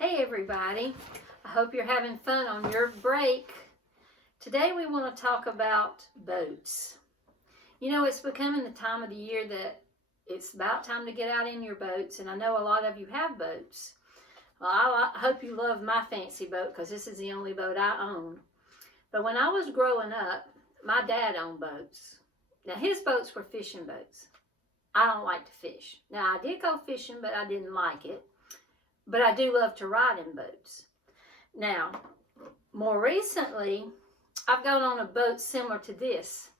Hey everybody, I hope you're having fun on your break. Today we want to talk about boats. You know, it's becoming the time of the year that it's about time to get out in your boats, and I know a lot of you have boats. Well, I hope you love my fancy boat because this is the only boat I own. But when I was growing up, my dad owned boats. Now his boats were fishing boats. I don't like to fish. Now I did go fishing, but I didn't like it. But I do love to ride in boats. Now, more recently, I've gone on a boat similar to this.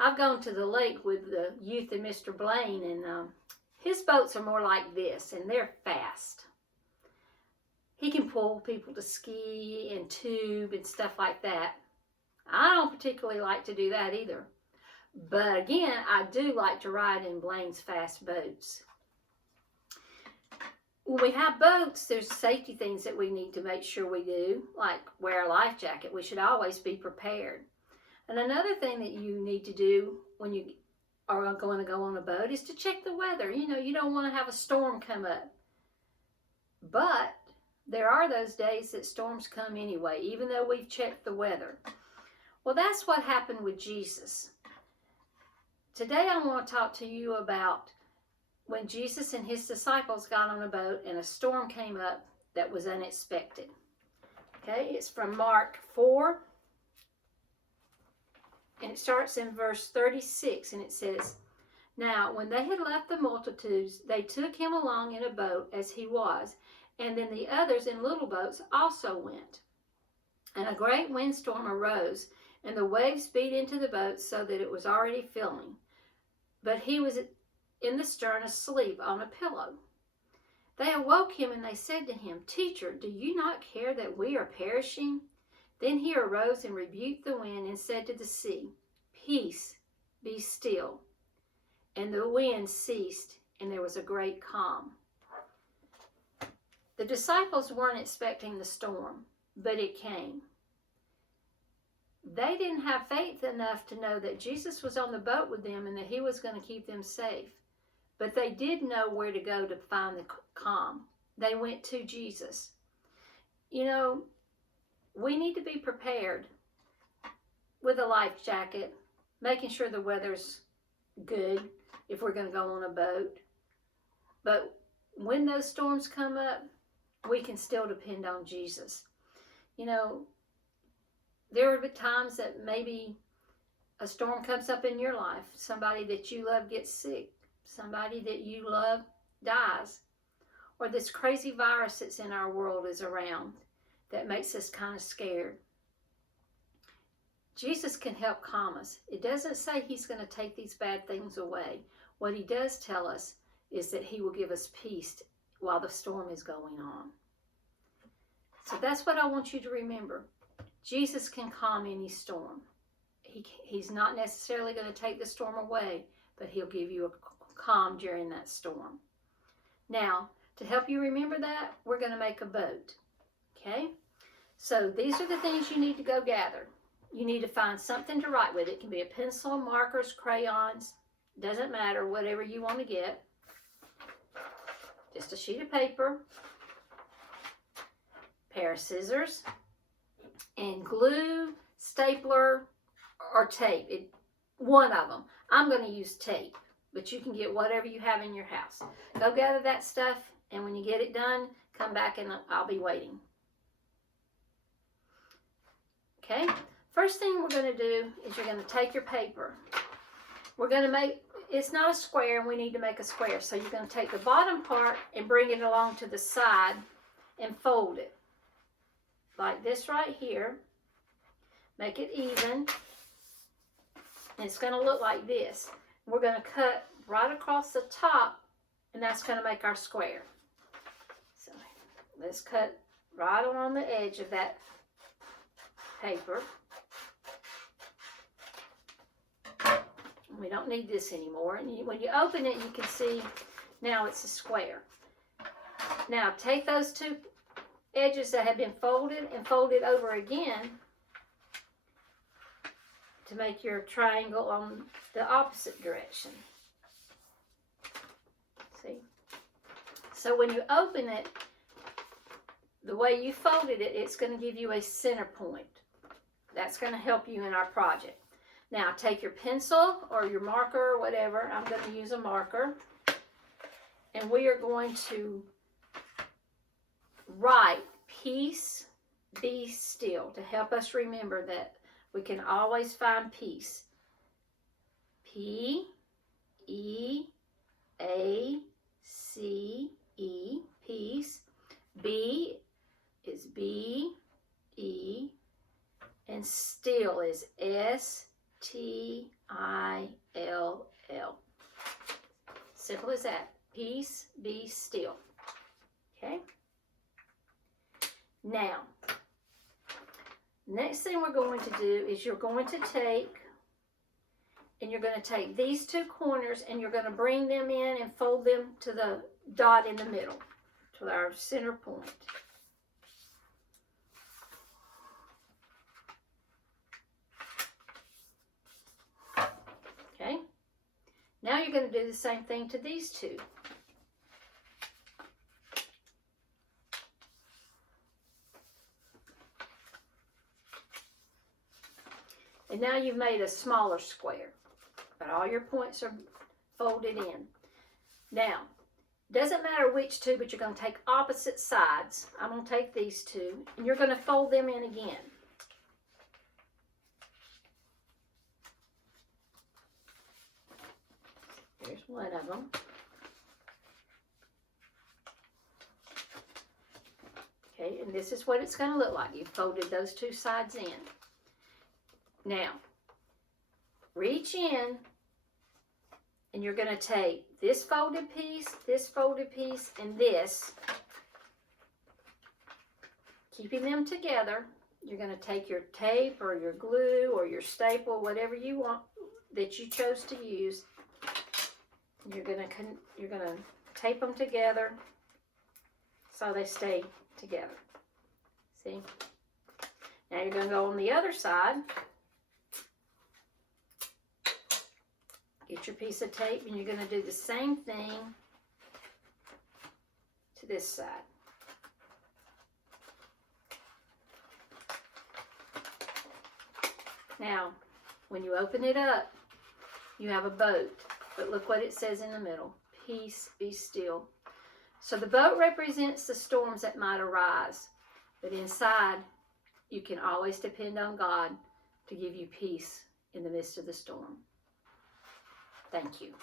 I've gone to the lake with the youth and Mr. Blaine, and his boats are more like this, and they're fast. He can pull people to ski and tube and stuff like that. I don't particularly like to do that either. But again, I do like to ride in Blaine's fast boats. When we have boats, there's safety things that we need to make sure we do, like wear a life jacket. We should always be prepared. And another thing that you need to do when you are going to go on a boat is to check the weather. You know, you don't want to have a storm come up. But there are those days that storms come anyway, even though we've checked the weather. Well, that's what happened with Jesus. Today I want to talk to you about when Jesus and his disciples got on a boat and a storm came up that was unexpected. Okay, it's from Mark 4, and it starts in verse 36, and it says, "Now, when they had left the multitudes, they took him along in a boat as he was, and then the others in little boats also went. And a great windstorm arose, and the waves beat into the boat so that it was already filling. But he was in the stern asleep on a pillow. They awoke him and they said to him, 'Teacher, do you not care that we are perishing?' Then he arose and rebuked the wind and said to the sea, 'Peace, be still.' And the wind ceased, and there was a great calm." The disciples weren't expecting the storm, but it came. They didn't have faith enough to know that Jesus was on the boat with them and that he was going to keep them safe. But they did know where to go to find the calm. They went to Jesus. You know, we need to be prepared with a life jacket, making sure the weather's good if we're going to go on a boat. But when those storms come up, we can still depend on Jesus. You know, there will be times that maybe a storm comes up in your life. Somebody that you love gets sick. Somebody that you love dies. Or this crazy virus that's in our world is around that makes us kind of scared. Jesus can help calm us. It doesn't say he's going to take these bad things away. What he does tell us is that he will give us peace while the storm is going on. So that's what I want you to remember. Jesus can calm any storm. He's not necessarily going to take the storm away, but he'll give you a calm during that storm. Now, to help you remember that, we're going to make a boat. Okay? So these are the things you need to go gather. You need to find something to write with. It can be a pencil, markers, crayons. Doesn't matter, whatever you want to get. Just a sheet of paper, pair of scissors, and glue, stapler, or tape. One of them. I'm going to use tape, but you can get whatever you have in your house. Go gather that stuff, and when you get it done, come back and I'll be waiting. Okay? First thing we're going to do is you're going to take your paper. We're going to make, it's not a square, and we need to make a square. So you're going to take the bottom part and bring it along to the side and fold it. Like this right here. Make it even. And it's going to look like this. We're going to cut right across the top, and that's going to make our square. So let's cut right along the edge of that paper. We don't need this anymore. And when you open it, you can see now it's a square. Now take those two edges that have been folded and fold it over again to make your triangle on the opposite direction. See? So when you open it, the way you folded it, it's going to give you a center point. That's going to help you in our project. Now take your pencil or your marker or whatever. I'm going to use a marker. And we are going to write peace, be still, to help us remember that we can always find peace. P-E-A-C-E, peace. B is B-E, and still is S-T-I-L-L. Simple as that. Peace, be still. Okay? Now, next thing we're going to do is you're going to take these two corners and you're going to bring them in and fold them to the dot in the middle, to our center point. Okay? Now you're going to do the same thing to these two. And now you've made a smaller square, but all your points are folded in. Now, doesn't matter which two, but you're going to take opposite sides. I'm going to take these two, and you're going to fold them in again. Here's one of them. Okay, and this is what it's going to look like. You folded those two sides in. Now, reach in, and you're going to take this folded piece, and this, keeping them together. You're going to take your tape or your glue or your staple, whatever you want that you chose to use. You're going to tape them together so they stay together. See? Now you're going to go on the other side. Get your piece of tape, and you're going to do the same thing to this side. Now, when you open it up, you have a boat, but look what it says in the middle. Peace, be still. So the boat represents the storms that might arise, but inside, you can always depend on God to give you peace in the midst of the storm. Thank you.